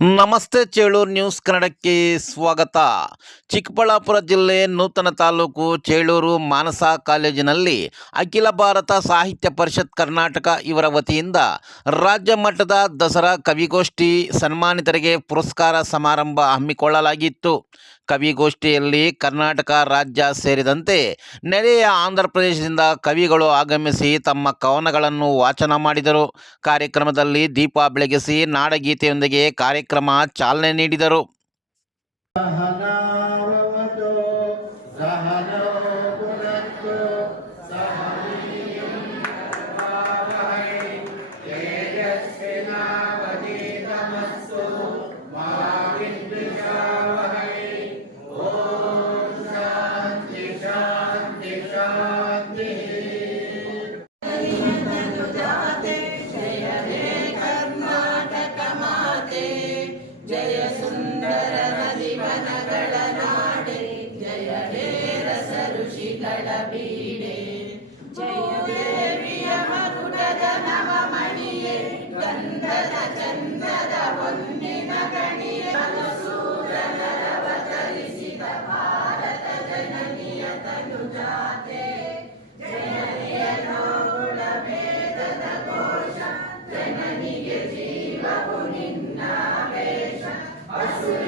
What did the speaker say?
ನಮಸ್ತೆ ಚೇಳೂರು ನ್ಯೂಸ್ ಕನ್ನಡಕ್ಕೆ ಸ್ವಾಗತ. ಚಿಕ್ಕಬಳ್ಳಾಪುರ ಜಿಲ್ಲೆ ನೂತನ ತಾಲೂಕು ಚೇಳೂರು ಮಾನಸ ಕಾಲೇಜಿನಲ್ಲಿ ಅಖಿಲ ಭಾರತ ಸಾಹಿತ್ಯ ಪರಿಷತ್ ಕರ್ನಾಟಕ ಇವರ ವತಿಯಿಂದ ರಾಜ್ಯ ಮಟ್ಟದ ದಸರಾ ಕವಿಗೋಷ್ಠಿ ಸನ್ಮಾನಿತರಿಗೆ ಪುರಸ್ಕಾರ ಸಮಾರಂಭ ಹಮ್ಮಿಕೊಳ್ಳಲಾಗಿತ್ತು. ಕವಿಗೋಷ್ಠಿಯಲ್ಲಿ ಕರ್ನಾಟಕ ರಾಜ್ಯ ಸೇರಿದಂತೆ ನೆರೆಯ ಆಂಧ್ರ ಪ್ರದೇಶದಿಂದ ಕವಿಗಳು ಆಗಮಿಸಿ ತಮ್ಮ ಕವನಗಳನ್ನು ವಾಚನ ಮಾಡಿದರು. ಕಾರ್ಯಕ್ರಮದಲ್ಲಿ ದೀಪ ಬೆಳಗಿಸಿ ನಾಡಗೀತೆಯೊಂದಿಗೆ ಕಾರ್ಯಕ್ರಮ ಚಾಲನೆ ನೀಡಿದರು. ಬೀಡೆ ಜಯದೇವಿಯ ಮಗುಡದ ನವಮಣಿಯೇ ಗಂಧದ ಚಂದದ ಒಂದಿನ ಗಣಿಯ ಸೂರನ ಅವತರಿಸಿದ ಭಾರತ ಜನನಿಯ ತನು ಜಾತೆ ಜನನಿಯ ನೋಗುಳ ವೇದದ ಘೋಷ ಜನನಿಗೆ ಜೀವವು ನಿನ್ನ ವೇಷ ಹಸುರ